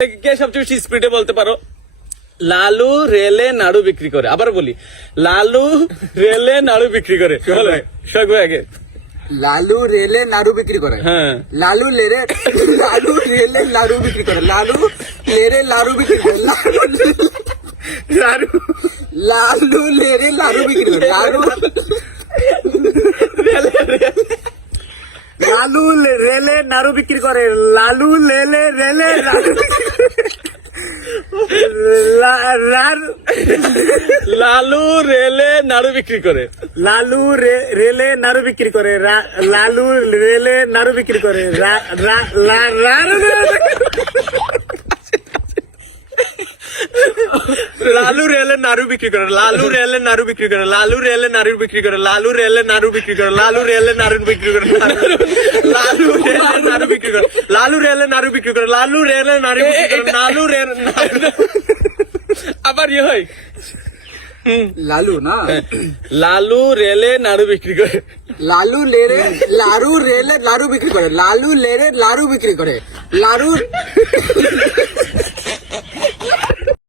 কে সবচেয়ে বেশি স্পিডে বলতে পারো? লালু রেলে নাড়ু বিক্রি করে। আবার বলি, লালু রেলে নাড়ু বিক্রি করে। শোক ভাই আগে। লালু রেলে নাড়ু বিক্রি করে। হ্যাঁ, লালু রেলে নাড়ু বিক্রি করে। লালু লেরে লাড়ু বিক্রি করে। লালু লেরে লাড়ু বিক্রি করে। লালু রেলে নাড়ু বিক্রি করে। লালু রেলে নাড়ু লালু রেলে নাড়ু বিক্রি করে। লালু রেলে নাড়ু বিক্রি করে। লালু রেলে নাড়ু বিক্রি করে। লালু রেলে নাড়ু বিক্রি করে। লালু রেলে নাড়ু বিক্রি করে। লালু রেলে নাড়ু বিক্রি করে। লালু রেলে নাড়ু বিক্রি করে। লালু রেলে নাড়ু বিক্রি করে। লালু রেলে নাড়ু বিক্রি করে। লালু রেলে নাড়ু বিক্রি করে। লালু রেলে নাড়ু বিক্রি করে। লালু রেলে আবার ইয়ে হয়, লালু না, লালু রেলে নাড়ু বিক্রি করে। লালু রেলে লাড়ু বিক্রি করে। লালু লেরে লাড়ু বিক্রি করে। লাড়ু